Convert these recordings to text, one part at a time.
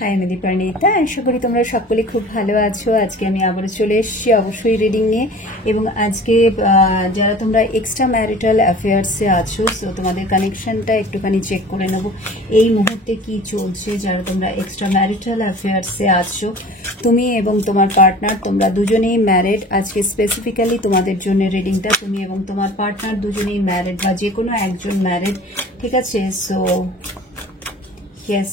High আমি দীপান্বিতা, আশা করি তোমরা সকলে খুব ভালো আছো। আজকে আমি আবারও চলে এসেছি অবশ্যই রিডিং নিয়ে। এবং আজকে যারা তোমরা এক্সট্রা ম্যারিটাল অ্যাফেয়ার্সে আছো, সো তোমাদের কানেকশনটা একটুখানি চেক করে নেব এই মুহূর্তে কি চলছে। যারা তোমরা এক্সট্রা ম্যারিটাল অ্যাফেয়ার্সে আছো, তুমি এবং তোমার পার্টনার, তোমরা দুজনেই ম্যারিড। আজকে স্পেসিফিক্যালি তোমাদের জন্য রিডিংটা, তুমি এবং তোমার পার্টনার দুজনেই ম্যারিড বা যে কোনো একজন ম্যারিড, ঠিক আছে? So yes,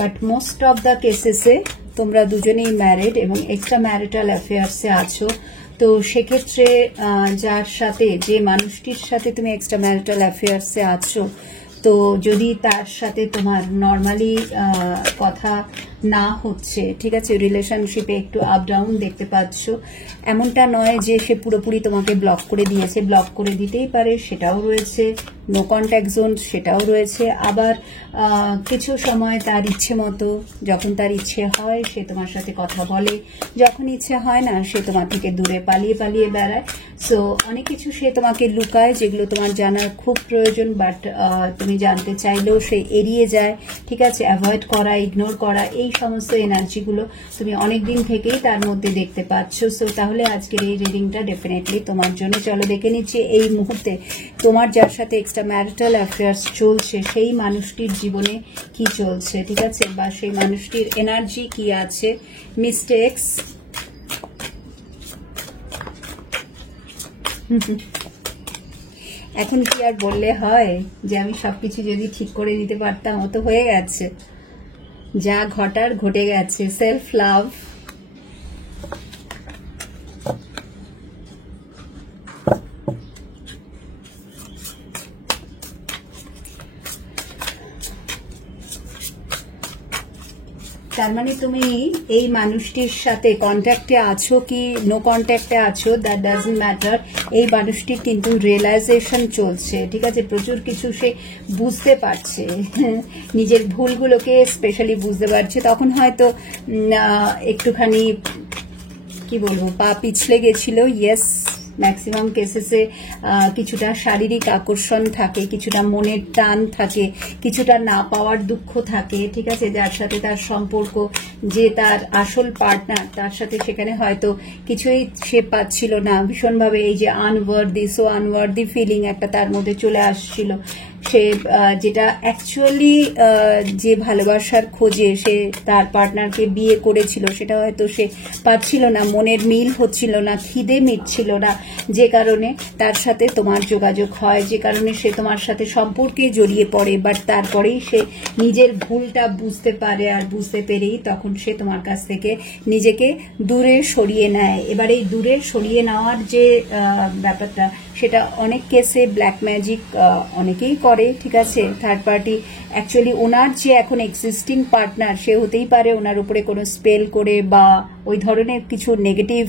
but most of the কেসেসে তোমরা দুজনেই ম্যারিড এবং এক্সট্রা ম্যারিটাল অ্যাফেয়ার্সে আছো। তো সেক্ষেত্রে যার সাথে, যে মানুষটির সাথে তুমি এক্সট্রা ম্যারিটাল অ্যাফেয়ার্সে আছো, তো যদি তার সাথে তোমার নর্মালি কথা না হচ্ছে, ঠিক আছে, রিলেশনশিপে একটু আপ ডাউন দেখতে পাচ্ছ, এমনটা নয় যে সে পুরোপুরি তোমাকে ব্লক করে দিয়েছে, ব্লক করে দিতেই পারে, সেটাও রয়েছে। নো কন্ট্যাক্ট জোন, সেটাও রয়েছে। আবার কিছু সময় তার ইচ্ছে মতো, যখন তার ইচ্ছে হয় সে তোমার সাথে কথা বলে, যখন ইচ্ছে হয় না সে তোমার থেকে দূরে পালিয়ে পালিয়ে বেড়ায়। সো অনেক কিছু সে তোমাকে লুকায় যেগুলো তোমার জানার খুব প্রয়োজন, বাট তুমি জানতে চাইলেও সে এড়িয়ে যায়, ঠিক আছে? অ্যাভয়েড করা, ইগনোর করা, এই সমস্ত এনার্জিগুলো তুমি অনেক দিন থেকেই তার মধ্যে দেখতে পাচ্ছ। সো তাহলে আজকের এই রিডিংটা ডেফিনেটলি তোমার জন্য। চলো দেখে নিচ্ছি এই মুহূর্তে তোমার যার সাথে এক্সট্রা ম্যারিটাল অ্যাফেয়ার্স চলছে সেই মানুষটির জীবনে কি চলছে, ঠিক আছে, বা সেই মানুষটির এনার্জি কি আছে। মিস্টেক্স, এখন কি আর বললে হয় যে আমি সবকিছু যদি ঠিক করে দিতে পারতাম? ও তো হয়ে গেছে, যা ঘটার ঘটে গেছে। সেলফ লাভ, তার মানে তুমি এই মানুষটির সাথে কন্ট্যাক্টে আছো কি নো কন্ট্যাক্টে আছো, দ্যাট ডাজন্ট ম্যাটার। এই মানুষটির কিন্তু রিয়েলাইজেশন চলছে, ঠিক আছে? প্রচুর কিছু সে বুঝতে পারছে, নিজের ভুলগুলোকে স্পেশালি বুঝতে পারছে। তখন হয়তো একটুখানি কি বলবো, পা পিছলে গেছিল। ইয়েস, ম্যাক্সিমাম কেসেসে কিছুটা শারীরিক আকর্ষণ থাকে, কিছুটা মনের টান থাকে, কিছুটা না পাওয়ার দুঃখ থাকে, ঠিক আছে? যার সাথে তার সম্পর্ক, যে তার আসল পার্টনার, তার সাথে সেখানে হয়তো কিছুই সে পাচ্ছিল না ভীষণভাবে। এই যে আনওয়ার্দি, সো আনওয়ার্দি ফিলিং একটা তার মধ্যে চলে আসছিল। সে যেটা অ্যাকচুয়ালি যে ভালোবাসার খোঁজে সে তার পার্টনারকে বিয়ে করেছিল, সেটা হয়তো সে পাচ্ছিল না, মনের মিল হচ্ছিল না, খিদে মিটছিল না, যে কারণে তার সাথে তোমার যোগাযোগ হয়, যে কারণে সে তোমার সাথে সম্পর্কে জড়িয়ে পড়ে। বাট তারপরেই সে নিজের ভুলটা বুঝতে পারে, আর বুঝতে পেরেই তখন সে তোমার কাছ থেকে নিজেকে দূরে সরিয়ে নেয়। এবার এই দূরে সরিয়ে নেওয়ার যে ব্যাপারটা, সেটা অনেক কেসে ব্ল্যাক ম্যাজিক অনেকেই করে, ঠিক আছে? থার্ড পার্টি অ্যাকচুয়ালি ওনার যে এখন এক্সিস্টিং পার্টনার, সে হতেই পারে ওনার উপরে কোনো স্পেল করে বা ওই ধরনের কিছু নেগেটিভ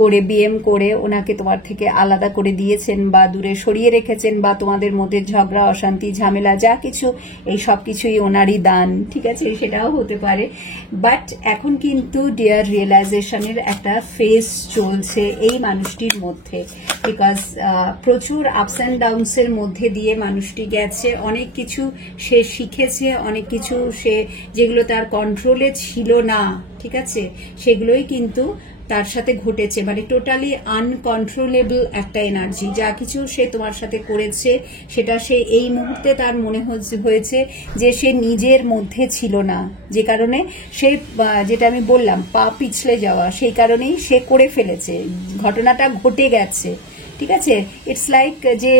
করে বিএম করে ওনাকে তোমার থেকে আলাদা করে দিয়েছেন বা দূরে সরিয়ে রেখেছেন, বা তোমাদের মধ্যে ঝগড়া, অশান্তি, ঝামেলা যা কিছু, এই সব কিছুই ওনারই দান, ঠিক আছে? সেটাও হতে পারে। বাট এখন কিন্তু ডিয়ার রিয়েলাইজেশনের একটা ফেজ চলছে এই মানুষটির মধ্যে, বিকজ প্রচুর আপস অ্যান্ড ডাউনসের মধ্যে দিয়ে মানুষটি গেছে। অনেক কিছু সে শিখেছে, অনেক কিছু সে যেগুলো তার কন্ট্রোলে ছিল না, ঠিক আছে, সেগুলোই কিন্তু তার সাথে ঘটেছে। মানে টোটালি আনকন্ট্রোলেবল একটা এনার্জি, যা কিছু সে তোমার সাথে করেছে সেটা সে এই মুহূর্তে তার মনে হয়েছে যে সে নিজের মধ্যে ছিল না, যে কারণে সে, যেটা আমি বললাম, পা পিছলে যাওয়া, সেই কারণেই সে করে ফেলেছে, ঘটনাটা ঘটে গেছে, ঠিক আছে? ইটস লাইক যে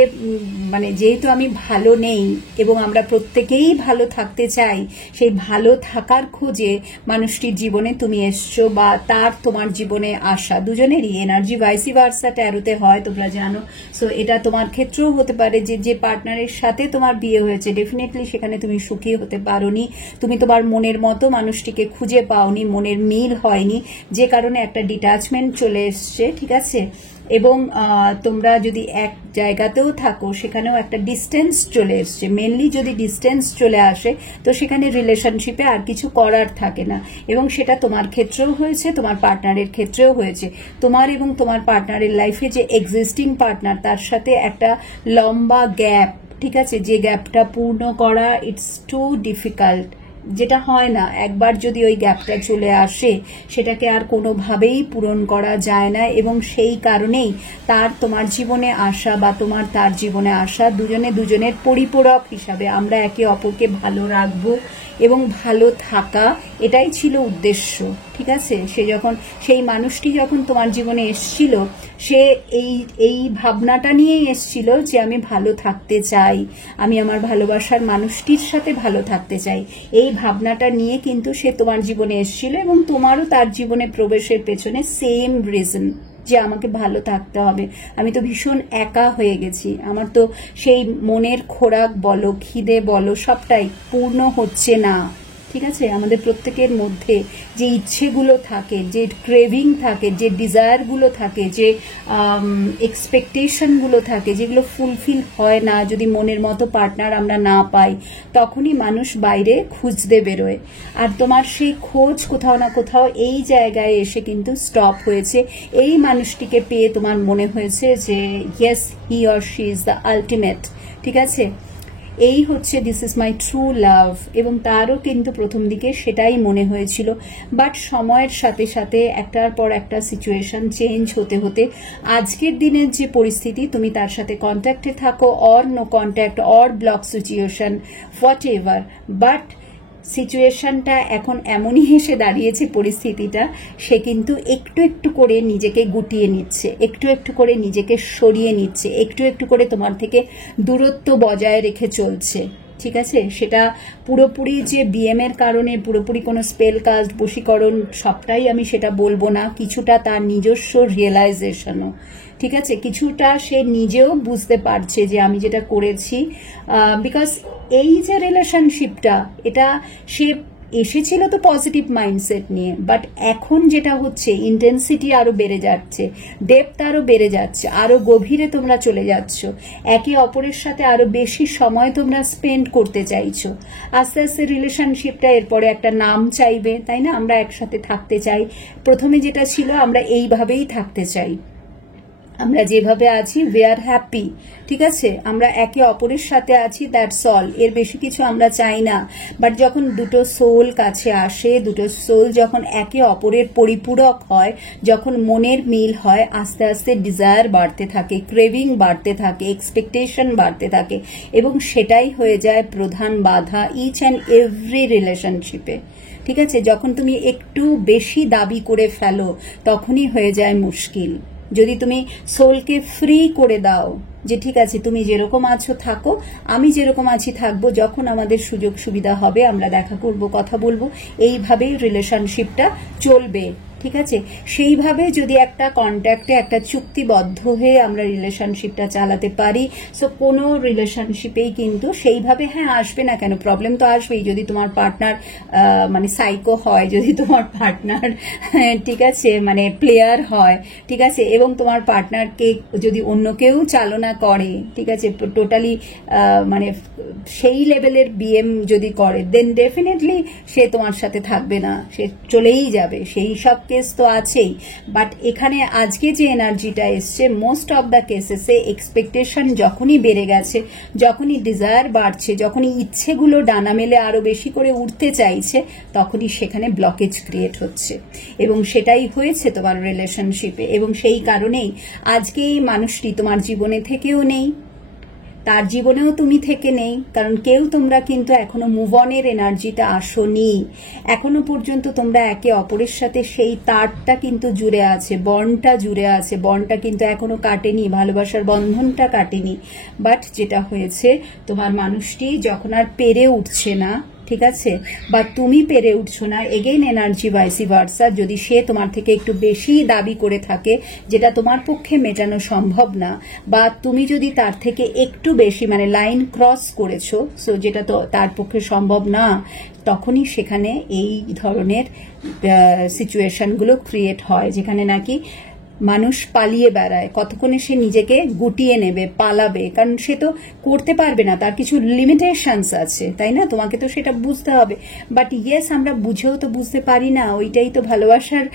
মানে যেহেতু আমি ভালো নেই এবং আমরা প্রত্যেকেই ভালো থাকতে চাই, সেই ভালো থাকার খোঁজে মানুষটির জীবনে তুমি এসছো, বা তার তোমার জীবনে আসা, দুজনেরই এনার্জি ভাইসি ভার্সা ট্যারোতে হয়, তোমরা জানো। সো এটা তোমার ক্ষেত্রেও হতে পারে যে যে পার্টনারের সাথে তোমার বিয়ে হয়েছে, ডেফিনেটলি সেখানে তুমি সুখী হতে পারোনি, তুমি তোমার মনের মতো মানুষটিকে খুঁজে পাওনি, মনের মিল হয়নি, যে কারণে একটা ডিট্যাচমেন্ট চলে এসছে, ঠিক আছে? এবং তোমরা যদি এক জায়গাতেও থাকো সেখানেও একটা ডিস্টেন্স চলে এসছে। মেনলি যদি ডিস্টেন্স চলে আসে তো সেখানে রিলেশনশিপে আর কিছু করার থাকে না, এবং সেটা তোমার ক্ষেত্রেও হয়েছে, তোমার পার্টনারের ক্ষেত্রেও হয়েছে। তোমার এবং তোমার পার্টনারের লাইফে যে এক্সিস্টিং পার্টনার, তার সাথে একটা লম্বা গ্যাপ ঠিক আছে, যে গ্যাপটা পূর্ণ করা ইটস টু ডিফিকাল্ট, যেটা হয় না, একবার যদি ওই গ্যাপটা চলে আসে সেটাকে আর কোনোভাবেই পূরণ করা যায় না। এবং সেই কারণেই তোমার জীবনে আসা বা তোমার তার জীবনে আসা, দুজনের পরিপূরক হিসাবে আমরা একে অপরকে ভালো রাখবো এবং ভালো থাকা, এটাই ছিল উদ্দেশ্য। ঠিক আছে, সেই মানুষটি যখন তোমার জীবনে এসছিল, সে এই ভাবনাটা নিয়েই এসছিল যে আমি ভালো থাকতে চাই, আমি আমার ভালোবাসার মানুষটির সাথে ভালো থাকতে চাই। এই ভাবনাটা নিয়ে কিন্তু সে তোমার জীবনে এসছিল এবং তোমারও তার জীবনে প্রবেশের পেছনে সেম রিজন, যে আমাকে ভালো থাকতে হবে, আমি তো ভীষণ একা হয়ে গেছি, আমার তো সেই মনের খোরাক বলো, খিদে বলো, সবটাই পূর্ণ হচ্ছে না। ঠিক আছে, আমাদের প্রত্যেকের মধ্যে যে ইচ্ছেগুলো থাকে, যে ক্রেভিং থাকে, যে ডিজায়ারগুলো থাকে, যে এক্সপেকটেশনগুলো থাকে, যেগুলো ফুলফিল হয় না যদি মনের মতো পার্টনার আমরা না পাই, তখনই মানুষ বাইরে খুঁজতে বেরোয়। আর তোমার সেই খোঁজ কোথাও না কোথাও এই জায়গায় এসে কিন্তু স্টপ হয়েছে। এই মানুষটিকে পেয়ে তোমার মনে হয়েছে যে yes, he or she is the ultimate. ঠিক আছে, এই হচ্ছে this is my true love. এবং তারও কিন্তু প্রথম দিকে সেটাই মনে হয়েছিল, বাট সময়ের সাথে সাথে একটার পর একটা সিচুয়েশন চেঞ্জ হতে হতে আজকের দিনের যে পরিস্থিতি, তুমি তার সাথে কন্ট্যাক্টে থাকো or no contact or block situation whatever, but সিচুয়েশনটা এখন এমনই এসে দাঁড়িয়েছে, পরিস্থিতিটা, সে কিন্তু একটু একটু করে নিজেকে গুটিয়ে নিচ্ছে, একটু একটু করে নিজেকে সরিয়ে নিচ্ছে, একটু একটু করে তোমার থেকে দূরত্ব বজায় রেখে চলছে। ঠিক আছে, সেটা পুরোপুরি যে বিএম এর কারণে পুরোপুরি কোনো স্পেল কাস্ট, বশীকরণ, সবটাই আমি সেটা বলবো না, কিছুটা তার নিজস্ব রিয়েলাইজেশনও। ঠিক আছে, কিছুটা সে নিজেও বুঝতে পারছে যে আমি যেটা করেছি, বিকজ এই যে রিলেশনশিপটা, এটা সে এসেছিল তো পজিটিভ মাইন্ডসেট নিয়ে, বাট এখন যেটা হচ্ছে ইন্টেন্সিটি আরো বেড়ে যাচ্ছে, ডেপথ আরো বেড়ে যাচ্ছে, আরো গভীরে তোমরা চলে যাচ্ছ, একে অপরের সাথে আরো বেশি সময় তোমরা স্পেন্ড করতে চাইছো। আস্তে আস্তে রিলেশনশিপটা এরপরে একটা নাম চাইবে, তাই না? আমরা একসাথে থাকতে চাই, প্রথমে যেটা ছিল আমরা এইভাবেই থাকতে চাই, আমরা যেভাবে আছি উই আর হ্যাপি। ঠিক আছে, আমরা একে অপরের সাথে আছি, দ্যাটস অল, এর বেশি কিছু আমরা চাই না। বাট যখন দুটো সোল কাছে আসে, দুটো সোল যখন একে অপরের পরিপূরক হয়, যখন মনের মিল হয়, আস্তে আস্তে ডিজায়ার বাড়তে থাকে, ক্রেভিং বাড়তে থাকে, এক্সপেকটেশন বাড়তে থাকে, এবং সেটাই হয়ে যায় প্রধান বাধা ইচ অ্যান্ড এভরি রিলেশনশিপে। ঠিক আছে, যখন তুমি একটু বেশি দাবি করে ফেলো, তখনই হয়ে যায় মুশকিল। যদি তুমি সোলকে ফ্রি করে দাও যে ঠিক আছে তুমি যেরকম আছো থাকো, আমি যেরকম আছি থাকবো, যখন আমাদের সুযোগ সুবিধা হবে আমরা দেখা করব, কথা বলবো, এইভাবেই রিলেশনশিপটা চলবে। ঠিক আছে, সেইভাবে যদি একটা কন্ট্যাক্টে, একটা চুক্তিবদ্ধ হয়ে আমরা রিলেশনশিপটা চালাতে পারি, সো কোনো রিলেশনশিপেই কিন্তু সেইভাবে হ্যাঁ আসবে না কেন, প্রবলেম তো আসবেই। যদি তোমার পার্টনার মানে সাইকো হয়, যদি তোমার পার্টনার ঠিক আছে মানে প্লেয়ার হয়, ঠিক আছে, এবং তোমার পার্টনারকে যদি অন্য কেউ চালনা করে, ঠিক আছে, টোটালি মানে সেই লেভেলের বিএম যদি করে, দেন ডেফিনেটলি সে তোমার সাথে থাকবে না, সে চলেই যাবে, সেই সব কেস তো আছেই। বাট এখানে আজকে যে এনার্জিটা এসছে, মোস্ট অফ দ্য কেসেসে এক্সপেকটেশন যখনই বেড়ে গেছে, যখনই ডিজায়ার বাড়ছে, যখনই ইচ্ছেগুলো ডানা মেলে আরো বেশি করে উঠতে চাইছে, তখনই সেখানে ব্লকেজ ক্রিয়েট হচ্ছে, এবং সেটাই হয়েছে তোমার রিলেশনশিপে। এবং সেই কারণেই আজকে এই মানুষটি তোমার জীবনে থেকেও নেই, তার জীবনেও তুমি থেকে নেই, কারণ কেউ তোমরা কিন্তু এখনো মুভ অনের এনার্জিটা আসোনি, এখনো পর্যন্ত তোমরা একে অপরের সাথে সেই তারটা কিন্তু জুড়ে আছে, বন্ডটা জুড়ে আছে, বন্ডটা কিন্তু এখনো কাটেনি, ভালোবাসার বন্ধনটা কাটেনি। বাট যেটা হয়েছে, তোমার মানুষটি যখন আর পেরে উঠছে না, ঠিক আছে, বা তুমি পেরে উঠছো না, এগেইন এনার্জি ভাইসি ভার্সা, যদি সে তোমার থেকে একটু বেশি দাবি করে থাকে যেটা তোমার পক্ষে মেটানো সম্ভব না, বা তুমি যদি তার থেকে একটু বেশি মানে লাইন ক্রস করেছো, সো যেটা তো তার পক্ষে সম্ভব না, তখনই সেখানে এই ধরনের সিচুয়েশনগুলো ক্রিয়েট হয়, যেখানে নাকি মানুষ পালিয়ে বেড়ায়, কতক্ষণে সে নিজেকে গুটিয়ে নেবে, পালাবে, কারণ সে তো করতে পারবে না, তার কিছু লিমিটেশনস আছে, তাই না? তোমাকে তো সেটা বুঝতে হবে। বাট ইয়েস, আমরা বুঝেও তো বুঝতে পারি না, ওইটাই তো ভালোবাসার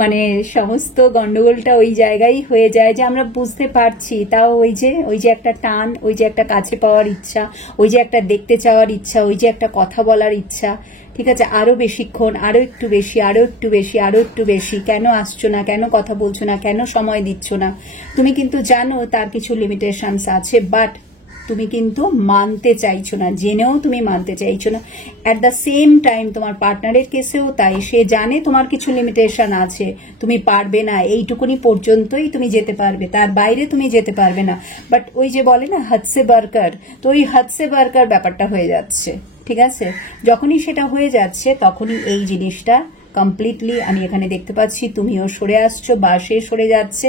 মানে সমস্ত গন্ডগোলটা ওই জায়গায় হয়ে যায় যে আমরা বুঝতে পারছি, তাও ওই যে একটা টান, ওই যে একটা কাছে পাওয়ার ইচ্ছা, ওই যে একটা দেখতে চাওয়ার ইচ্ছা, ওই যে একটা কথা বলার ইচ্ছা, ঠিক আছে, আরো বেশিক্ষণ, আরো একটু বেশি, আরো একটু বেশি, আরো একটু বেশি, কেন আসছো না, কেন কথা বলছো না, কেন সময় দিচ্ছ না? তুমি কিন্তু জানো তার কিছু লিমিটেশনস আছে, বাট তুমি কিন্তু মানতে চাইছো না, জেনেও তুমি মানতে চাইছো না। অ্যাট দ্য সেম টাইম তোমার পার্টনারের কেসেও তাই, সে জানে তোমার কিছু লিমিটেশন আছে, তুমি পারবে না, এইটুকুনি পর্যন্তই তুমি যেতে পারবে, তার বাইরে তুমি যেতে পারবে না। বাট ওই যে বলে না হাদসে বারকার, তো ওই হাদসে বারকার ব্যাপারটা হয়ে যাচ্ছে, ঠিক আছে? যখনই সেটা হয়ে যাচ্ছে তখনই এই জিনিসটা কমপ্লিটলি আমি এখানে দেখতে পাচ্ছি, তুমিও সরে আসছো বা সে সরে যাচ্ছে,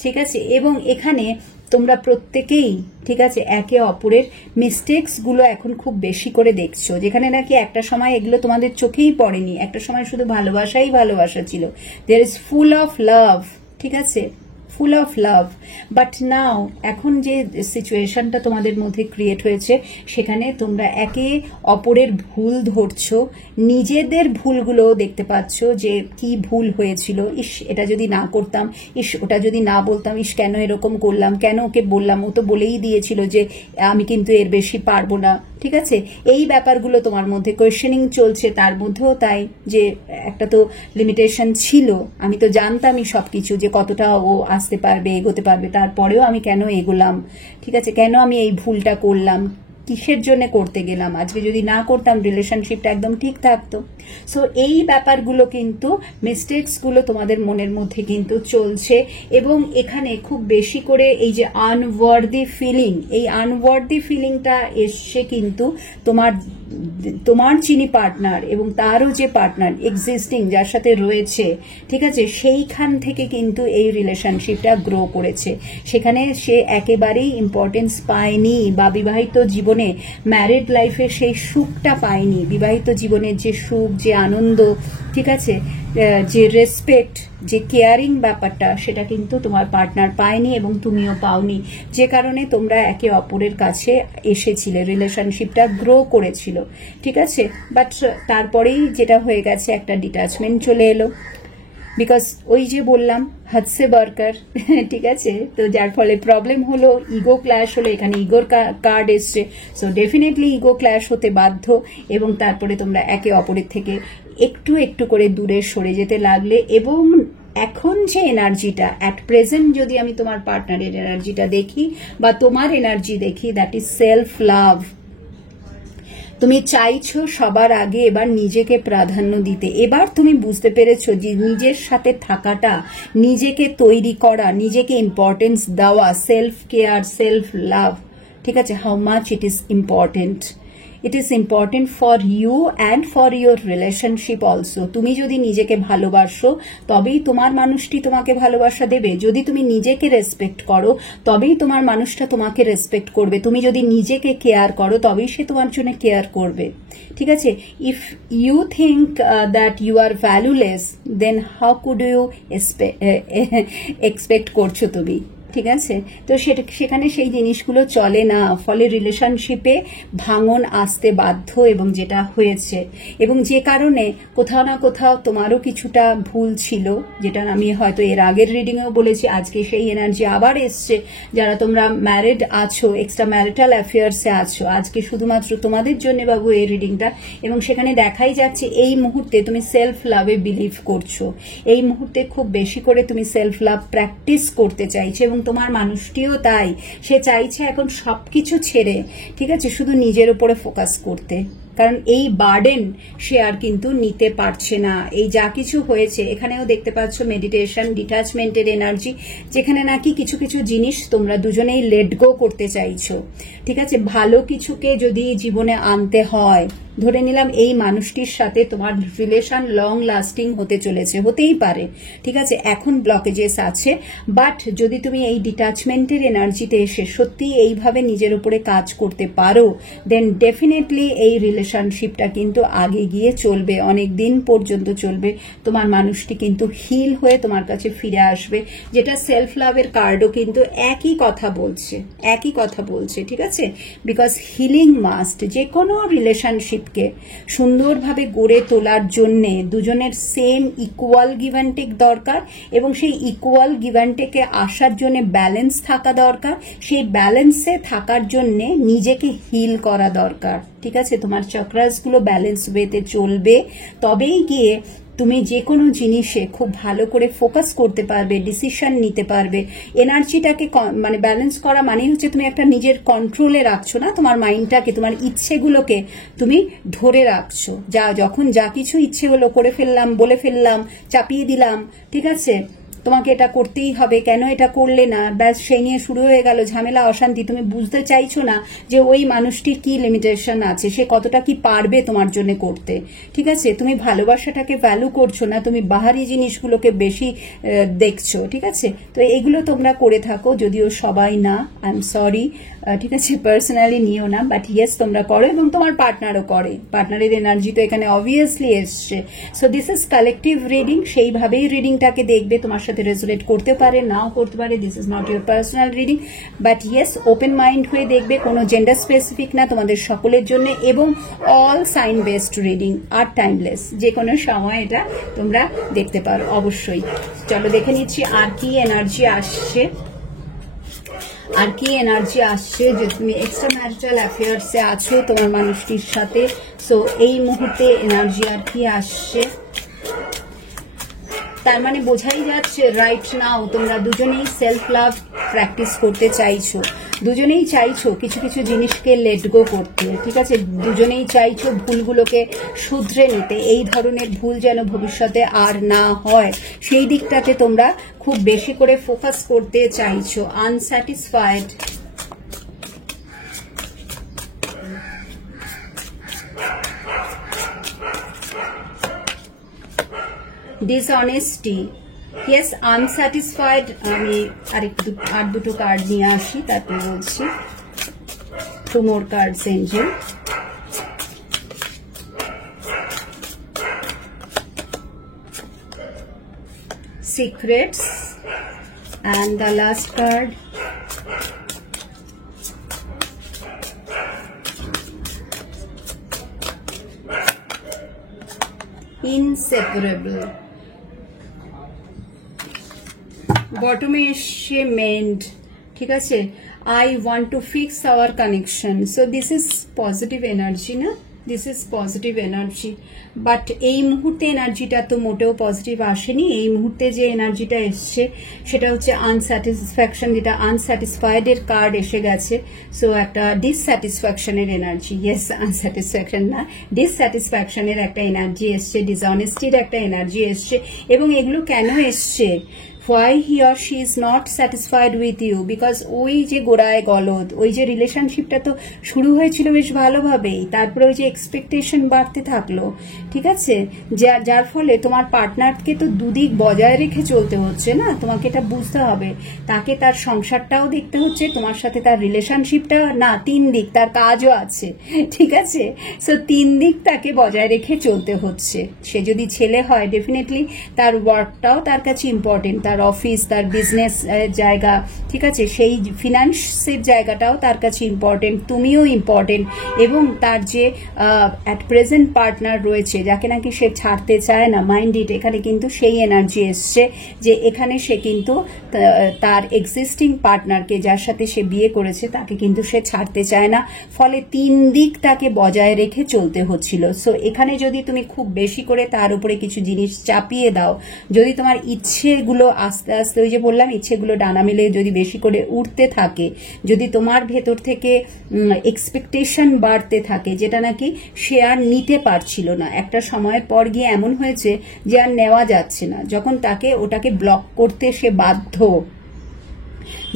ঠিক আছে? এবং এখানে তোমরা প্রত্যেকেই, ঠিক আছে, একে অপরের মিস্টেক্স গুলো এখন খুব বেশি করে দেখছো, যেখানে নাকি একটা সময় এগুলো তোমাদের চোখেই পড়েনি, একটা সময় শুধু ভালোবাসাই ভালোবাসা ছিল, there is full of love, ঠিক আছে, full of love. But now এখন যে সিচুয়েশনটা তোমাদের মধ্যে ক্রিয়েট হয়েছে, সেখানে তোমরা একে অপরের ভুল ধরছো, নিজেদের ভুলগুলো দেখতে পাচ্ছ যে কি ভুল হয়েছিল, ইস এটা যদি না করতাম, ইস ওটা যদি না বলতাম, ইস কেন এরকম করলাম, কেন ওকে বললাম, ও তো বলেই দিয়েছিল যে আমি কিন্তু এর বেশি পারবো না, ঠিক আছে? এই ব্যাপারগুলো তোমার মধ্যে কোয়েশ্চেনিং চলছে, তার মধ্যেও তাই যে একটা তো লিমিটেশন ছিল, আমি তো জানতামই সবকিছু যে কতটা ও আসতে পারবে, এগোতে পারবে, তারপরেও আমি কেন এগোলাম, ঠিক আছে, কেন আমি এই ভুলটা করলাম, কিসের জন্য করতে গেলাম, আজকে যদি না করতাম রিলেশনশিপটা একদম ঠিক থাকতো। সো এই ব্যাপারগুলো কিন্তু, মিস্টেক্স গুলো তোমাদের মনের মধ্যে কিন্তু চলছে, এবং এখানে খুব বেশি করে এই যে আনওয়ার্দি ফিলিং, এই আনওয়ার্দি ফিলিংটা এসছে কিন্তু তোমার যিনি পার্টনার এবং তারও যে পার্টনার এক্সিস্টিং যার সাথে রয়েছে, ঠিক আছে, সেইখান থেকে কিন্তু এই রিলেশনশিপটা গ্রো করেছে, সেখানে সে একেবারেই ইম্পর্টেন্স পায়নি, বা বিবাহিত জীবনে ম্যারিড লাইফে সেই সুখটা পায়নি, বিবাহিত জীবনের যে সুখ, যে আনন্দ, ঠিক আছে, যে রেসপেক্ট, যে কেয়ারিং ব্যাপারটা, সেটা কিন্তু তোমার পার্টনার পায়নি এবং তুমিও পাওনি, যে কারণে তোমরা একে অপরের কাছে এসেছিলে, রিলেশনশিপটা গ্রো করেছিল, ঠিক আছে? বাট তারপরেই যেটা হয়ে গেছে, একটা ডিটাচমেন্ট চলে এলো, বিকজ ওই যে বললাম হাদসে বারকার, ঠিক আছে, তো যার ফলে প্রবলেম হলো, ইগো ক্ল্যাশ হলো, এখানে ইগোর কার্ড এসছে, সো ডেফিনেটলি ইগো ক্ল্যাশ হতে বাধ্য, এবং তারপরে তোমরা একে অপরের থেকে একটু একটু করে দূরে সরে যেতে লাগলে। এবং এখন যে এনার্জিটা অ্যাট প্রেজেন্ট, যদি আমি তোমার পার্টনারের এনার্জিটা দেখি বা তোমার এনার্জি দেখি, দ্যাট ইজ সেলফ লাভ। তুমি চাইছো সবার আগে এবার নিজেকে প্রাধান্য দিতে, এবার তুমি বুঝতে পেরেছো যে নিজের সাথে থাকাটা, নিজেকে তৈরি করা, নিজেকে ইম্পর্টেন্স দেওয়া, সেলফ কেয়ার, সেলফ লাভ, ঠিক আছে, how much it is important. It is important for you and for your relationship also. তুমি যদি নিজেকে ভালোবাসো তবেই তোমার মানুষটি তোমাকে ভালোবাসা দেবে, যদি তুমি নিজেকে রেসপেক্ট করো তবেই তোমার মানুষটা তোমাকে রেসপেক্ট করবে, তুমি যদি নিজেকে কেয়ার করো তবেই সে তোমার জন্য কেয়ার করবে, ঠিক আছে? If you think that you are valueless, then how could you expect করছো তুমি, ঠিক আছে? তো সেখানে সেই জিনিসগুলো চলে না, ফলে রিলেশনশিপে ভাঙন আসতে বাধ্য, এবং যেটা হয়েছে, এবং যে কারণে কোথাও না কোথাও তোমারও কিছুটা ভুল ছিল, যেটা আমি হয়তো এর আগের রিডিংয়েও বলেছি, আজকে সেই এনার্জি আবার এসছে। যারা তোমরা ম্যারিড আছো, এক্সট্রা ম্যারিটাল অ্যাফেয়ার্সে আছো, আজকে শুধুমাত্র তোমাদের জন্য বাবু এই রিডিংটা, এবং সেখানে দেখাই যাচ্ছে এই মুহূর্তে তুমি সেলফ লাভে বিলিভ করছো, এই মুহূর্তে খুব বেশি করে তুমি সেলফ লাভ প্র্যাকটিস করতে চাইছো, এবং তোমার মানুষটিও তাই, সে চাইছে এখন সবকিছু ছেড়ে, ঠিক আছে, শুধু নিজের উপরে ফোকাস করতে, কারণ এই বার্ডেন সে আর কিন্তু নিতে পারছে না। এই যা কিছু হয়েছে, এখানেও দেখতে পাচ্ছ মেডিটেশন, ডিটাচমেন্টের এনার্জি, যেখানে নাকি কিছু কিছু জিনিস তোমরা দুজনেই লেট গো করতে চাইছো, ঠিক আছে? ভালো কিছুকে যদি জীবনে আনতে হয়, ধরে নিলাম এই মানুষটির সাথে তোমার রিলেশন লং লাস্টিং হতে চলেছে, হতেই পারে, ঠিক আছে, এখন ব্লকেজেস আছে, বাট যদি তুমি এই ডিটাচমেন্টের এনার্জিতে এসে সত্যি এইভাবে নিজের উপরে কাজ করতে পারো, দেন ডেফিনেটলি এই রিলেশনশিপটা কিন্তু আগে গিয়ে চলবে, অনেক দিন পর্যন্ত চলবে। তোমার মানুষটি কিন্তু হিল হয়ে তোমার কাছে ফিরে আসবে, যেটা সেলফ লাভের কার্ডও কিন্তু একই কথা বলছে, ঠিক আছে, বিকজ হিলিং মাস্ট। যে কোনো রিলেশনশিপকে সুন্দরভাবে গড়ে তোলার জন্যে দুজনের same equal give and take দরকার, এবং সেই ইকুয়াল গিভ অ্যান্ড টেকে আসার জন্য ব্যালেন্স থাকা দরকার, সেই ব্যালেন্সে থাকার জন্য নিজেকে হিল করা দরকার, ঠিক আছে। তোমার চক্রাসগুলো ব্যালেন্স ওয়েতে চলবে, তবেই গিয়ে তুমি যে কোনো জিনিসে খুব ভালো করে ফোকাস করতে পারবে, ডিসিশন নিতে পারবে। এনার্জিটাকে মানে ব্যালেন্স করা মানে হচ্ছে তুমি একটা নিজের কন্ট্রোলে রাখছো না তোমার মাইন্ডটাকে, তোমার ইচ্ছেগুলোকে তুমি ধরে রাখছো। যখন যা কিছু ইচ্ছে হলো করে ফেললাম, বলে ফেললাম, চাপিয়ে দিলাম, ঠিক আছে, তোমাকে এটা করতেই হবে, কেন এটা করলে না, ব্যাস সেই নিয়ে শুরু হয়ে গেল ঝামেলা, অশান্তি। তুমি বুঝতে চাইছো না যে ওই মানুষটির কি লিমিটেশন আছে, সে কতটা কি পারবে তোমার জন্য করতে, ঠিক আছে। তুমি ভালোবাসাটাকে ভ্যালু করছো না, তুমি বাহারি জিনিসগুলোকে বেশি দেখছো, ঠিক আছে। তো এগুলো তোমরা করে থাকো, যদিও সবাই না, আই এম সরি, ঠিক আছে, পার্সোনালি নিও না, বাট ইয়েস তোমরা করো এবং তোমার পার্টনারও করে। পার্টনারের এনার্জি তো এখানে অবভিয়াসলি এসছে। So this is collective reading, সেইভাবেই রিডিংটাকে দেখবে, তোমার সাথে রেজোনেট করতে পারে, নাও করতে পারে, this is not your personal reading, but yes open mind হয়ে দেখবে, কোনো জেন্ডার স্পেসিফিক না, তোমাদের সকলের জন্য, এবং অল সাইন বেসড রিডিং আর টাইমলেস, যে কোনো সময় এটা তোমরা দেখতে পারো অবশ্যই। চলো দেখে নিচ্ছি আর কি এনার্জি আসছে, যে তুমি এক্সট্রা ম্যারিটাল অ্যাফেয়ার্সে আছো তোমার মানুষটির সাথে। সো এই মুহূর্তে এনার্জি আর কি আসছে, তার মানে বোঝাই যাচ্ছে রাইট নাও তোমরা দুজনেই সেলফ লাভ প্র্যাকটিস করতে চাইছো, দুজনেই চাইছো কিছু কিছু জিনিসকে লেট গো করতে, ঠিক আছে, দুজনেই চাইছো ভুলগুলোকে শুধরে নিতে, এই ধরনের ভুল যেন ভবিষ্যতে আর না হয় সেই দিকটাতে তোমরা খুব বেশি করে ফোকাস করতে চাইছো। Unsatisfied, dishonesty, yes unsatisfied. আমি আর দুটো কার্ড নিয়ে আসি, তারপরে বলছি। Two more cards angel, secrets, and the last card inseparable, বটমে এসে মেন্ড, ঠিক আছে, I want to fix our connection. So this is positive energy না, this is positive energy, but এই মুহূর্তে এনার্জিটা তো মোটেও পজিটিভ আসেনি। এই মুহূর্তে যে এনার্জিটা এসছে সেটা হচ্ছে আনস্যাটিসফ্যাকশন, যেটা আনস্যাটিসফাইড এর কার্ড এসে গেছে। সো একটা ডিসস্যাটিসফ্যাকশনের এনার্জি, ইয়েস আনস্যাটিসফ্যাকশন না, ডিসস্যাটিসফ্যাকশনের একটা এনার্জি এসছে, ডিসঅনেস্টির একটা এনার্জি এসছে। এবং এগুলো কেন এসছে, why he or she is not satisfied with you, because ওই যে গোড়ায় গলদ, ওই যে রিলেশনশিপটা তো শুরু হয়েছিল বেশ ভালোভাবেই, তারপরে ওই যে এক্সপেকটেশন বাড়তে থাকলো, ঠিক আছে, যার ফলে তোমার পার্টনারকে তো দুদিক বজায় রেখে চলতে হচ্ছে না, তোমাকে এটা বুঝতে হবে। তাকে তার সংসারটাও দেখতে হচ্ছে, তোমার সাথে তার রিলেশনশিপটা না, 3 দিক, তার কাজও আছে, ঠিক আছে। সো 3 দিক তাকে বজায় রেখে চলতে হচ্ছে। সে যদি ছেলে হয় ডেফিনেটলি তার ওয়ার্কটাও তার কাছে ইম্পর্টেন্ট, তার অফিস, তার বিজনেস জায়গা, ঠিক আছে, সেই ফিনান্সের জায়গাটাও তার কাছে ইম্পর্টেন্ট, তুমিও ইম্পর্টেন্ট। এবং তার যে অ্যাট প্রেজেন্ট পার্টনার রয়েছে, যাকে নাকি সে ছাড়তে চায় না, মাইন্ড ইট, এখানে কিন্তু সেই এনার্জি এসছে যে এখানে সে কিন্তু তার এক্সিস্টিং পার্টনারকে, যার সাথে সে বিয়ে করেছে, তাকে কিন্তু সে ছাড়তে চায় না, ফলে 3 দিক তাকে বজায় রেখে চলতে হচ্ছিল। সো এখানে যদি তুমি খুব বেশি করে তার উপরে কিছু জিনিস চাপিয়ে দাও, যদি তোমার ইচ্ছেগুলো আস্তে আস্তে, ওই যে বললাম, ইচ্ছেগুলো ডানা মেলে যদি বেশি করে উঠতে থাকে, যদি তোমার ভেতর থেকে এক্সপেকটেশন বাড়তে থাকে, যেটা নাকি সে আর নিতে পারছিল না, একটা সময়ের পর গিয়ে এমন হয়েছে যে আর নেওয়া যাচ্ছে না, যখন তাকে ওটাকে ব্লক করতে সে বাধ্য,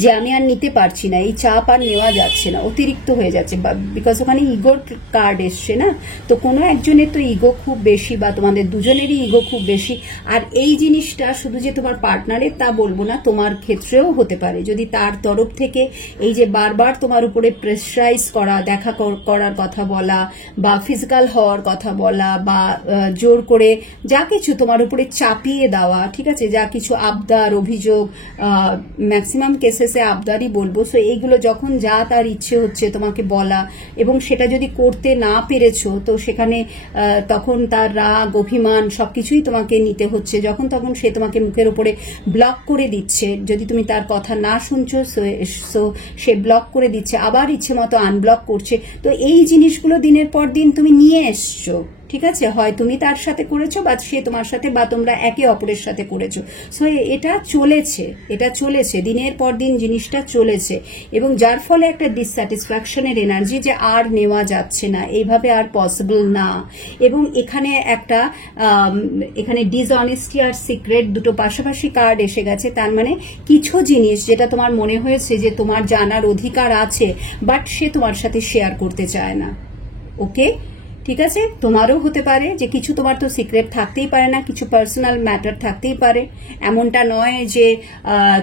যে আমি আর নিতে পারছি না, এই চাপ আর নেওয়া যাচ্ছে না, অতিরিক্ত হয়ে যাচ্ছে, বিকজ ওখানে ইগোর কার্ড এসছে না। তো কোনো একজনের তো ইগো খুব বেশি বা তোমাদের দুজনেরই ইগো খুব বেশি। আর এই জিনিসটা শুধু যে তোমার পার্টনারের তা বলবো না, তোমার ক্ষেত্রেও হতে পারে। যদি তার তরফ থেকে এই যে বারবার তোমার উপরে প্রেসারাইজ করা, দেখা করার কথা বলা বা ফিজিক্যাল হওয়ার কথা বলা বা জোর করে যা কিছু তোমার উপরে চাপিয়ে দেওয়া, ঠিক আছে, যা কিছু আবদার, অভিযোগ, ম্যাক্সিমাম কেসেসে আবদারই বলবো। সো এইগুলো যখন যা তার ইচ্ছে হচ্ছে তোমাকে বলা এবং সেটা যদি করতে না পেরেছো, তো সেখানে তখন তার রাগ, অভিমান সবকিছুই তোমাকে নিতে হচ্ছে। যখন তখন সে তোমাকে মুখের উপরে ব্লক করে দিচ্ছে, যদি তুমি তার কথা না শুনছো সো সে ব্লক করে দিচ্ছে, আবার ইচ্ছে মতো আনব্লক করছে। তো এই জিনিসগুলো দিনের পর দিন তুমি নিয়ে এসছো, ঠিক আছে, হয় তুমি তার সাথে করেছো বা সে তোমার সাথে বা তোমরা একে অপরের সাথে করেছো। সো এটা চলেছে দিনের পর দিন, জিনিসটা চলেছে, এবং যার ফলে একটা ডিসস্যাটিসফ্যাকশনের এনার্জি যে আর নেওয়া যাচ্ছে না, এইভাবে আর পসিবল না। এবং এখানে ডিসঅনেস্টি আর সিক্রেট দুটো পাশাপাশি কার্ড এসে গেছে। তার মানে কিছু জিনিস যেটা তোমার মনে হয়েছে যে তোমার জানার অধিকার আছে, বাট সে তোমার সাথে শেয়ার করতে চায় না। ওকে, ঠিক আছে, তোমারও হতে পারে যে কিছু তোমার তো সিক্রেট থাকতেই পারে না, কিছু পার্সোনাল ম্যাটার থাকতেই পারে। এমনটা নয় যে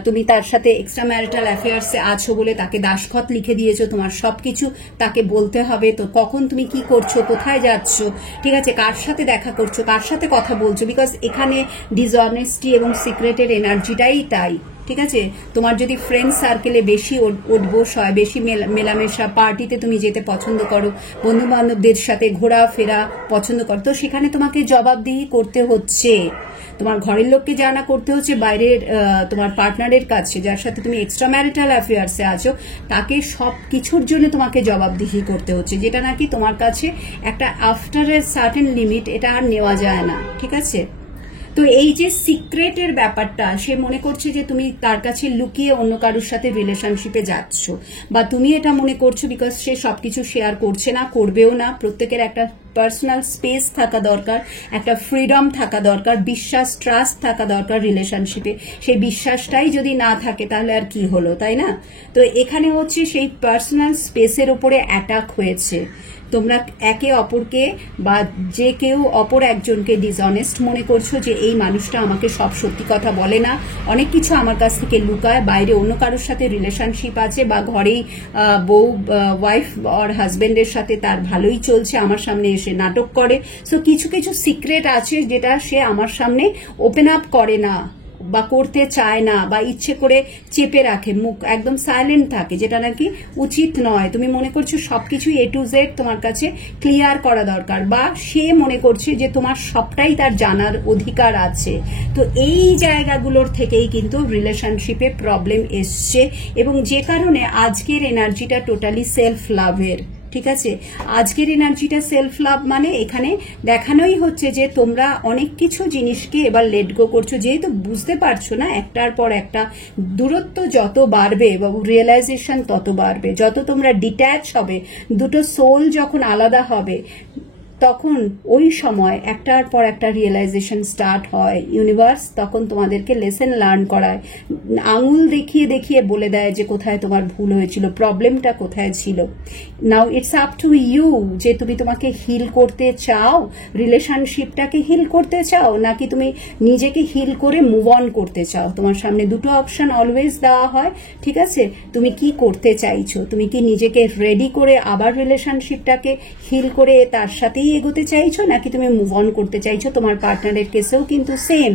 তুমি তার সাথে এক্সট্রা ম্যারিটাল অ্যাফেয়ার্সে আছো বলে তাকে দাসখত লিখে দিয়েছো, তোমার সবকিছু তাকে বলতে হবে। তো কখন তুমি কি করছো, কোথায় যাচ্ছ, ঠিক আছে, কার সাথে দেখা করছো, কার সাথে কথা বলছো, বিকজ এখানে ডিসঅনেস্টি এবং সিক্রেটের এনার্জিটাই তাই। ঠিক আছে, তোমার যদি ফ্রেন্ড সার্কেলে বেশি উঠবোস হয়, বেশি মেলামেশা, পার্টিতে তুমি যেতে পছন্দ করো, বন্ধু বান্ধবদের সাথে ঘোরাফেরা পছন্দ করো, তো সেখানে তোমাকে জবাবদিহি করতে হচ্ছে। তোমার ঘরের লোককে জানা করতে হচ্ছে, বাইরের তোমার পার্টনারের কাছে যার সাথে তুমি এক্সট্রা ম্যারিটাল অ্যাফেয়ার্সে আছো, তাকে সব কিছুর জন্য তোমাকে জবাবদিহি করতে হচ্ছে, যেটা নাকি তোমার কাছে একটা আফটার এ সার্টেন লিমিট এটা আর নেওয়া যায় না। ঠিক আছে, তো এই যে সিক্রেটের ব্যাপারটা, সে মনে করছে যে তুমি তার কাছে লুকিয়ে অন্য কারোর সাথে রিলেশনশিপে যাচ্ছ, বা তুমি এটা মনে করছো বিকজ সে সবকিছু শেয়ার করছে না, করবেও না। প্রত্যেকের একটা পার্সোনাল স্পেস থাকা দরকার, একটা ফ্রিডম থাকা দরকার, বিশ্বাস, ট্রাস্ট থাকা দরকার রিলেশনশিপে। সেই বিশ্বাসটাই যদি না থাকে তাহলে আর কি হলো, তাই না? তো এখানে হচ্ছে সেই পার্সোনাল স্পেসের উপরে অ্যাটাক হয়েছে। তোমরা একে অপরকে বা যে কেউ অপর একজনকে ডিসঅনেস্ট মনে করছো যে এই মানুষটা আমাকে সব সত্যি কথা বলে না, অনেক কিছু আমার কাছ থেকে লুকায়, বাইরে অন্য কারোর সাথে রিলেশনশিপ আছে, বা ঘরেই বউ, ওয়াইফ আর হাজবেন্ডের সাথে তার ভালোই চলছে, আমার সামনে এসে নাটক করে। সো কিছু কিছু সিক্রেট আছে যেটা সে আমার সামনে ওপেন আপ করে না বা করতে চায় না, বা ইচ্ছে করে চেপে রাখে, মুখ একদম সাইলেন্ট থাকে, যেটা নাকি উচিত নয়। তুমি মনে করছো সবকিছু A to Z তোমার কাছে ক্লিয়ার করা দরকার, বা সে মনে করছে যে তোমার সবটাই তার জানার অধিকার আছে। তো এই জায়গাগুলোর থেকেই কিন্তু রিলেশনশিপে প্রবলেম এসছে, এবং যে কারণে আজকের এনার্জিটা টোটালি সেলফ লাভের। ঠিক আছে, আজকের এনার্জিটা সেলফ লাভ, মানে এখানে দেখানোই হচ্ছে যে তোমরা অনেক কিছু জিনিসকে এবার লেট গো করছো, যেহেতু বুঝতে পারছো না একটার পর একটা দূরত্ব যত বাড়বে বা রিয়েলাইজেশন তত বাড়বে, যত তোমরা ডিট্যাচ হবে, দুটো সোল যখন আলাদা হবে, তখন ওই সময় একটার পর একটা রিয়েলাইজেশন স্টার্ট হয়। ইউনিভার্স তখন তোমাদেরকে লেসন লার্ন করায়, আঙুল দেখিয়ে দেখিয়ে বলে দেয় যে কোথায় তোমার ভুল হয়েছিল, প্রবলেমটা কোথায় ছিল। Now it's up to you যে তুমি তোমাকে হিল করতে চাও, রিলেশনশিপটাকে হিল করতে চাও, নাকি তুমি নিজেকে হিল করে মুভ অন করতে চাও। তোমার সামনে দুটো অপশন অলওয়েজ দেওয়া হয়। ঠিক আছে, তুমি কি করতে চাইছো? তুমি কি নিজেকে রেডি করে আবার রিলেশনশিপটাকে হিল করে তার সাথেই এগোতে চাইছো, নাকি তুমি মুভ অন করতে চাইছো? তোমার পার্টনারের কেসেও কিন্তু সেম,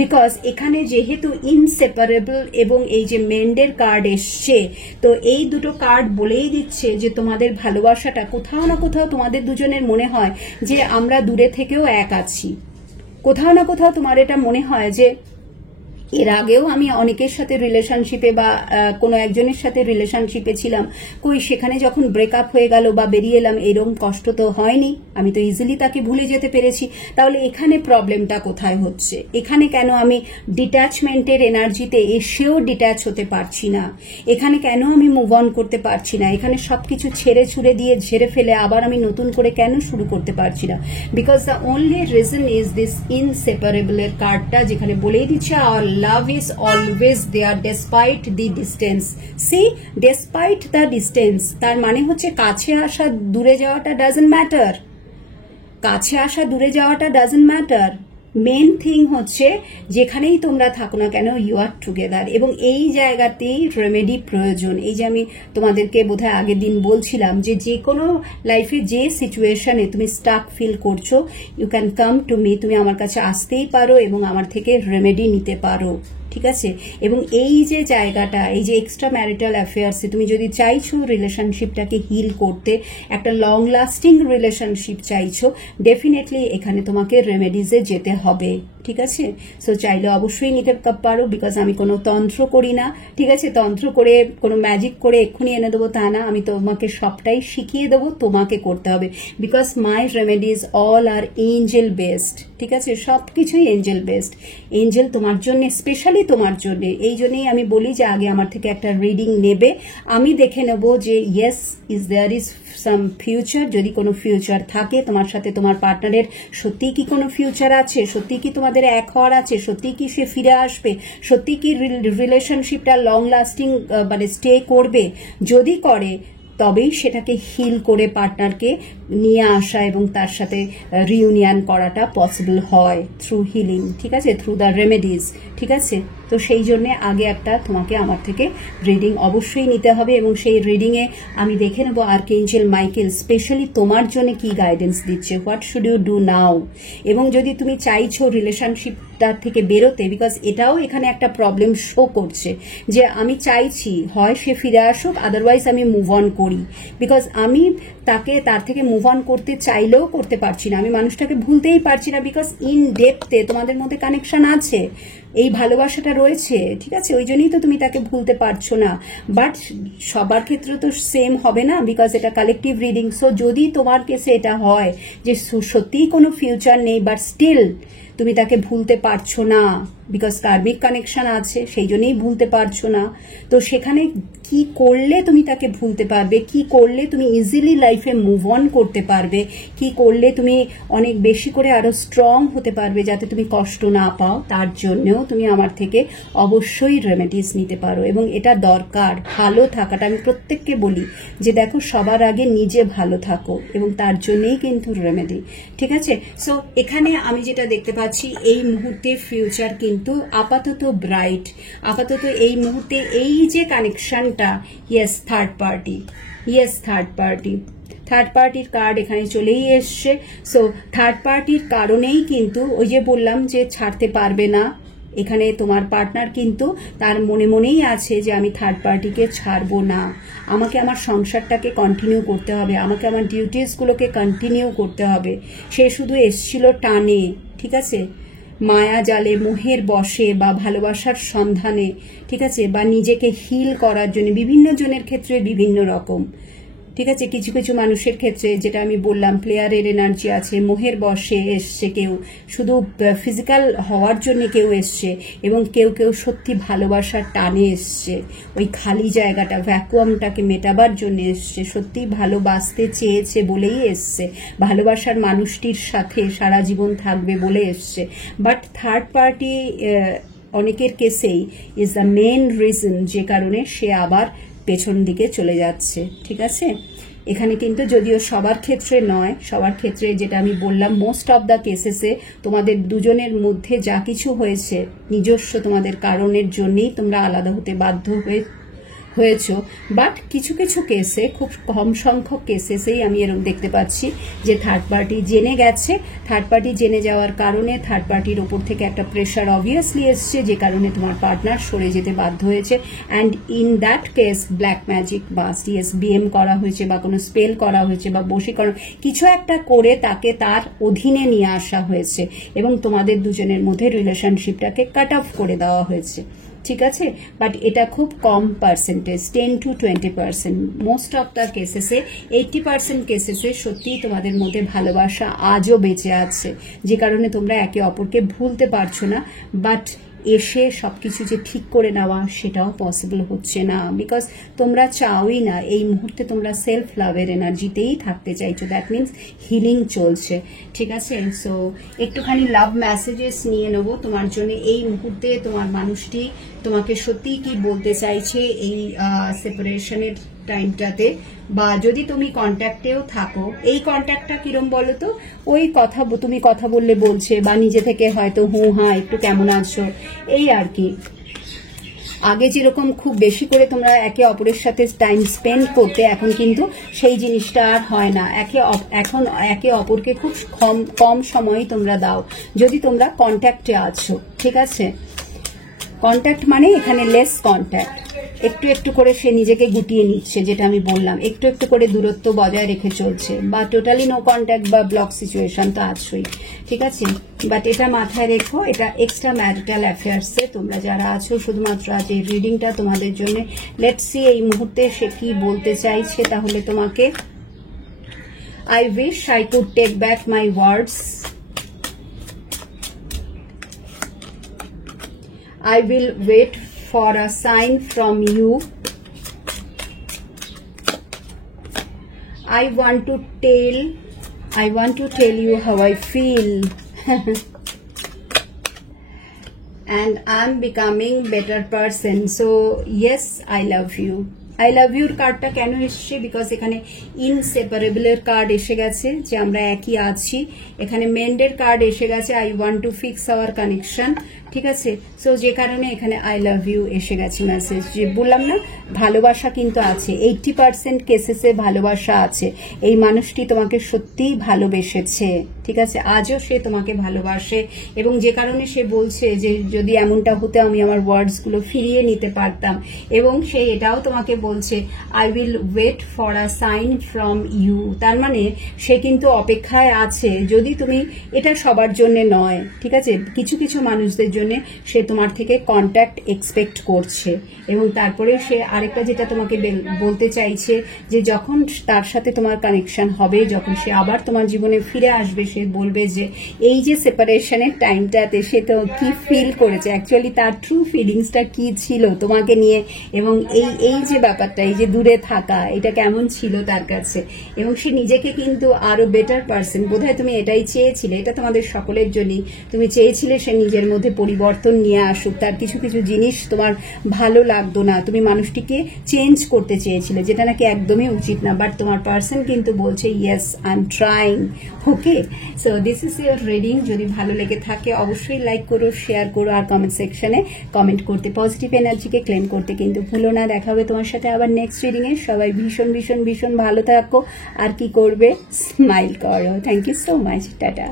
বিকজ এখানে যেহেতু ইনসেপারেবল এবং এই যে মেন্ডের কার্ড এসছে, তো এই দুটো কার্ড বলেই দিচ্ছে যে তোমাদের ভালোবাসাটা কোথাও না কোথাও তোমাদের দুজনের মনে হয় যে আমরা দূরে থেকেও এক আছি। কোথাও না কোথাও তোমার এটা মনে হয় যে এর আগেও আমি অনেকের সাথে রিলেশনশিপে বা কোনো একজনের সাথে রিলেশনশিপে ছিলাম, কই সেখানে যখন ব্রেকআপ হয়ে গেল বা বেরিয়ে এলাম, এরকম কষ্ট তো হয়নি, আমি তো ইজিলি তাকে ভুলে যেতে পেরেছি। তাহলে এখানে প্রবলেমটা কোথায় হচ্ছে? এখানে কেন আমি ডিট্যাচমেন্টের এনার্জিতে এসেও ডিট্যাচ হতে পারছি না? এখানে কেন আমি মুভ অন করতে পারছি না? এখানে সবকিছু ছেড়ে ছুড়ে দিয়ে ঝেড়ে ফেলে আবার আমি নতুন করে কেন শুরু করতে পারছি না? Because the only reason is this inseparable এর কার্ডটা, যেখানে বলেই দিচ্ছে hour love is always there despite the distance. See, despite the distance, তার মানে হচ্ছে কাছে আসা দূরে যাওয়াটা doesn't matter. কাছে আসা দূরে যাওয়াটা doesn't matter. মেন থিং হচ্ছে যেখানেই তোমরা থাকো না কেন ইউ আর টুগেদার, এবং এই জায়গাতেই রেমেডি প্রয়োজন। এই যে আমি তোমাদেরকে বোধহয় আগের দিন বলছিলাম যে কোনো লাইফে যে সিচুয়েশনে তুমি স্টাক ফিল করছো, you can come to me, তুমি আমার কাছে আসতেই পারো এবং আমার থেকে রেমেডি নিতে পারো, ঠিক আছে। এবং এই যে জায়গাটা, এই যে এক্সট্রা ম্যারিটাল অ্যাফেয়ার্সে তুমি যদি চাইছো রিলেশনশিপটাকে হিল করতে, একটা লং লাস্টিং রিলেশনশিপ চাইছো, ডেফিনেটলি এখানে তোমাকে রেমেডিজে যেতে হবে, ঠিক আছে। সো চাইলে অবশ্যই নিতে পারো, বিকজ আমি কোনো তন্ত্র করি না, ঠিক আছে। তন্ত্র করে কোনো ম্যাজিক করে এক্ষুনি এনে দেবো তা না, আমি তোমাকে সবটাই শিখিয়ে দেবো, তোমাকে করতে হবে। Because my remedies all are angel based, ঠিক আছে, সবকিছুই এঞ্জেল বেসড। এঞ্জেল তোমার জন্য, স্পেশালি তোমার জন্য, এই জন্যই আমি বলি যে আগে আমার থেকে একটা রিডিং নেবে, আমি দেখে নেব যে yes is there is some future, যদি কোনো ফিউচার থাকে তোমার সাথে, তোমার পার্টনারের সত্যি কি কোনো ফিউচার আছে, সত্যি কি তোমাদের এক হওয়ার আছে, সত্যি কি সে ফিরে আসবে, সত্যি কি রিলেশনশিপটা লং লাস্টিং মানে স্টে করবে। যদি করে তবেই সেটাকে হিল করে পার্টনারকে নিয়ে আসা এবং তার সাথে রিউনিয়ন করাটা পসিবল হয় থ্রু হিলিং, ঠিক আছে, থ্রু দ্য রেমেডিজ, ঠিক আছে। তো সেই জন্য আগে একটা তোমাকে আমার থেকে রিডিং অবশ্যই নিতে হবে, এবং সেই রিডিংয়ে আমি দেখে নেবো আর্কএঞ্জেল মাইকেল স্পেশালি তোমার জন্য কি গাইডেন্স দিচ্ছে, what should you do now. এবং যদি তুমি চাইছো রিলেশনশিপটার থেকে বেরোতে, বিকজ এটাও এখানে একটা প্রবলেম শো করছে যে আমি চাইছি হয় সে ফিরে আসুক, আদারওয়াইজ আমি মুভ অন করি, বিকজ আমি তার থেকে মুভ অন করতে চাইলেও করতে পারছি না, আমি মানুষটাকে ভুলতেই পারছি না, বিকজ ইন ডেপথে তোমাদের মধ্যে কানেকশন আছে, এই ভালোবাসাটা রয়েছে, ঠিক আছে, ওই জন্যই তো তুমি তাকে ভুলতে পারছো না। বাট সবার ক্ষেত্রে তো সেম হবে না, বিকজ এটা কালেকটিভ রিডিং। সো যদি তোমার কেসে এটা হয় যে সত্যিই কোনো ফিউচার নেই, বাট স্টিল তুমি তাকে ভুলতে পারছো না, বিকজ কার্মিক কানেকশন আছে, সেই জন্যই ভুলতে পারছো না। তো সেখানে কি করলে তুমি তাকে ভুলতে পারবে, কি করলে তুমি ইজিলি লাইফে মুভ অন করতে পারবে, কি করলে তুমি অনেক বেশি করে আরো স্ট্রং হতে পারবে যাতে তুমি কষ্ট না পাও, তার জন্যও তুমি আমার থেকে অবশ্যই রেমেডিস নিতে পারো। এবং এটা দরকার, ভালো থাকাটা, আমি প্রত্যেককে বলি যে দেখো সবার আগে নিজে ভালো থাকো, এবং তার জন্যই কিন্তু রেমেডি, ঠিক আছে। সো এখানে আমি যেটা দেখতে পাচ্ছি এই মুহূর্তে ফিউচার কিন্তু আপাতত ব্রাইট, আপাতত এই মুহূর্তে এই যে কানেকশনটা, yes third party, yes third party, third পার্টির কার্ড এখানে চলেই এসছে। সো থার্ড পার্টির কারণেই কিন্তু ওই যে বললাম যে ছাড়তে পারবে না, এখানে তোমার পার্টনার কিন্তু তার মনে মনেই আছে যে আমি থার্ড পার্টিকে ছাড়বো না, আমাকে আমার সংসারটাকে কন্টিনিউ করতে হবে, আমাকে আমার ডিউটিসগুলোকে কন্টিনিউ করতে হবে। সে শুধু এসছিল টানে, ঠিক আছে, মায়া জালে, মোহের বশে, বা ভালোবাসার সন্ধানে, ঠিক আছে, বা নিজেকে হিল করার জন্য, বিভিন্ন জনের ক্ষেত্রে বিভিন্ন রকম, ঠিক আছে। কিছু কিছু মানুষের ক্ষেত্রে যেটা আমি বললাম প্লেয়ারের এনার্জি আছে, মোহের বশে এসছে কেউ, শুধু ফিজিক্যাল হওয়ার জন্য কেউ এসছে, এবং কেউ কেউ সত্যি ভালোবাসার টানে এসছে, ওই খালি জায়গাটা ভ্যাকুয়ামটাকে মেটাবার জন্য এসছে, সত্যি ভালোবাসতে চেয়েছে বলেই এসছে, ভালোবাসার মানুষটির সাথে সারা জীবন থাকবে বলে এসছে। বাট থার্ড পার্টি অনেকের কেসেই ইজ দ্য মেন রিজন যে কারণে সে আবার পেছন দিকে চলে যাচ্ছে, ঠিক আছে। এখানে কিন্তু যদিও সবার ক্ষেত্রে নয়, সবার ক্ষেত্রে যেটা আমি বললাম মোস্ট অফ দ্য কেসেসে তোমাদের দুজনের মধ্যে যা কিছু হয়েছে নিজস্ব তোমাদের কারণের জন্যই তোমরা আলাদা হতে বাধ্য হয়েছো। বাট কিছু কিছু কেসে, খুব কম সংখ্যক কেসেসেই আমি এরকম দেখতে পাচ্ছি যে থার্ড পার্টি জেনে গেছে, থার্ড পার্টি জেনে যাওয়ার কারণে থার্ড পার্টির ওপর থেকে একটা প্রেশার অবভিয়াসলি এসছে, যে কারণে তোমার পার্টনার সরে যেতে বাধ্য হয়েছে। And in that case black magic বা বিএম করা হয়েছে, বা কোনো স্পেল করা হয়েছে, বা বশীকরণ কিছু একটা করে তাকে তার অধীনে নিয়ে আসা হয়েছে, এবং তোমাদের দুজনের মধ্যে রিলেশনশিপটাকে কাট অফ করে দেওয়া হয়েছে, ঠিক আছে। বাট এটা খুব কম percentage, 10 to 20%। Most of the কেসেসে 80% কেসেসে সত্যিই তোমাদের মধ্যে ভালোবাসা আজও বেঁচে আছে, যে কারণে তোমরা একে অপরকে ভুলতে পারছো না। বাট এসে সবকিছু যে ঠিক করে নেওয়া সেটাও পসিবল হচ্ছে না, বিকজ তোমরা চাওই না, এই মুহূর্তে তোমরা সেলফ লাভের এনার্জিতেই থাকতে চাইছো। দ্যাট মিনস হিলিং চলছে, ঠিক আছে। সো একটুখানি লাভ মেসেজেস নিয়ে নেবো তোমার জন্য এই মুহূর্তে। তোমার মানুষটি তোমাকে সত্যিই কি বলতে চাইছে এই সেপারেশনের টাইমটাতে, বা যদি তুমি কন্ট্যাক্টেও থাকো, এই কন্ট্যাক্টটা কিরম বলো তো, ওই কথা তুমি কথা বললে বলছে, বা নিজে থেকে হয়তো হুঁ হ্যাঁ একটু কেমন আছো এই আর কি। আগে যেরকম খুব বেশি করে তোমরা একে অপরের সাথে টাইম স্পেন্ড করতে, এখন কিন্তু সেই জিনিসটা আর হয় না। এখন একে অপরকে খুব কম সময়ই তোমরা দাও যদি তোমরা কন্ট্যাক্টে আছো, ঠিক আছে। কন্ট্যাক্ট মানে এখানে লেস কন্ট্যাক্ট, একটু একটু করে সে নিজেকে গুটিয়ে নিচ্ছে, যেটা আমি বললাম, একটু একটু করে দূরত্ব বজায় রেখে চলছে, বা টোটালি নো কন্ট্যাক্ট বা ব্লক সিচুয়েশন তো আছোই, ঠিক আছে। বাট এটা মাথায় রেখো, এটা এক্সট্রা ম্যারিটাল অ্যাফেয়ার্সে তোমরা যারা আছো শুধুমাত্র আজ এই রিডিংটা তোমাদের জন্য। লেটস সি এই মুহূর্তে সে কি বলতে চাইছে তাহলে তোমাকে। I wish I could take back my words, I will wait for a sign from you. I want to tell you how I feel. And I'm becoming better person. So yes, I love you. I love your কার্ডটা কেন এসছে, because এখানে ইনসেপারেবলের card এসে গেছে, যে আমরা একই আছি। এখানে মেন্ডের কার্ড এসে গেছে, I want to fix hour connection, ঠিক আছে। সো যে কারণে এখানে আই লাভ ইউ এসে গেছে মেসেজ। যে বললাম না, ভালোবাসা কিন্তু আছে, 80% কেসেসে ভালোবাসা আছে। এই মানুষটি তোমাকে সত্যিই ভালোবেসেছে, ঠিক আছে। আজও সে তোমাকে ভালোবাসে, এবং যে কারণে সে বলছে যে যদি এমনটা হতো আমি আমার ওয়ার্ডসগুলো ফিরিয়ে নিতে পারতাম। এবং সে এটাও তোমাকে বলছে I will wait for a sign from you. তার মানে সে কিন্তু অপেক্ষায় আছে, যদি তুমি, এটা সবার জন্য নয়, ঠিক আছে, কিছু কিছু মানুষদের জন্য সে তোমার থেকে কন্ট্যাক্ট এক্সপেক্ট করছে। এবং তারপরে সে আরেকটা যেটা তোমাকে বলতে চাইছে, যে যখন তার সাথে তোমার কানেকশন হবে, যখন সে আবার তোমার জীবনে ফিরে আসবে, সে বলবে যে এই যে সেপারেশনের টাইমটাতে সে তো কি ফিল করেছে, অ্যাকচুয়ালি তার ট্রু ফিলিংসটা কি ছিল তোমাকে নিয়ে, এবং এই যে ব্যাপারটা, এই যে দূরে থাকা, এটা কেমন ছিল তার কাছে। এবং সে নিজেকে কিন্তু আরো বেটার পার্সন, বোধহয় তুমি এটাই চেয়েছিলে, এটা তোমাদের সকলের জন্যই, তুমি চেয়েছিলে সে নিজের মধ্যে পরিবর্তন নিয়ে আসুক, তার কিছু কিছু জিনিস তোমার ভালো লাগতো না, তুমি মানুষটিকে চেঞ্জ করতে চেয়েছিলে, যেটা নাকি একদমই উচিত না। বাট তোমার পার্সন কিন্তু বলছে yes I am trying. Okay, so this is your reading. যদি ভালো লেগে থাকে অবশ্যই লাইক করো, শেয়ার করো, আর কমেন্ট সেকশনে কমেন্ট করতে, পজিটিভ এনার্জিকে ক্লেম করতে কিন্তু ভুলো না। দেখা হবে তোমার সাথে আবার নেক্সট রিডিং এ। সবাই ভীষণ ভীষণ ভীষণ ভালো থাকো, আর কি করবে, স্মাইল করো। Thank you so much, tata.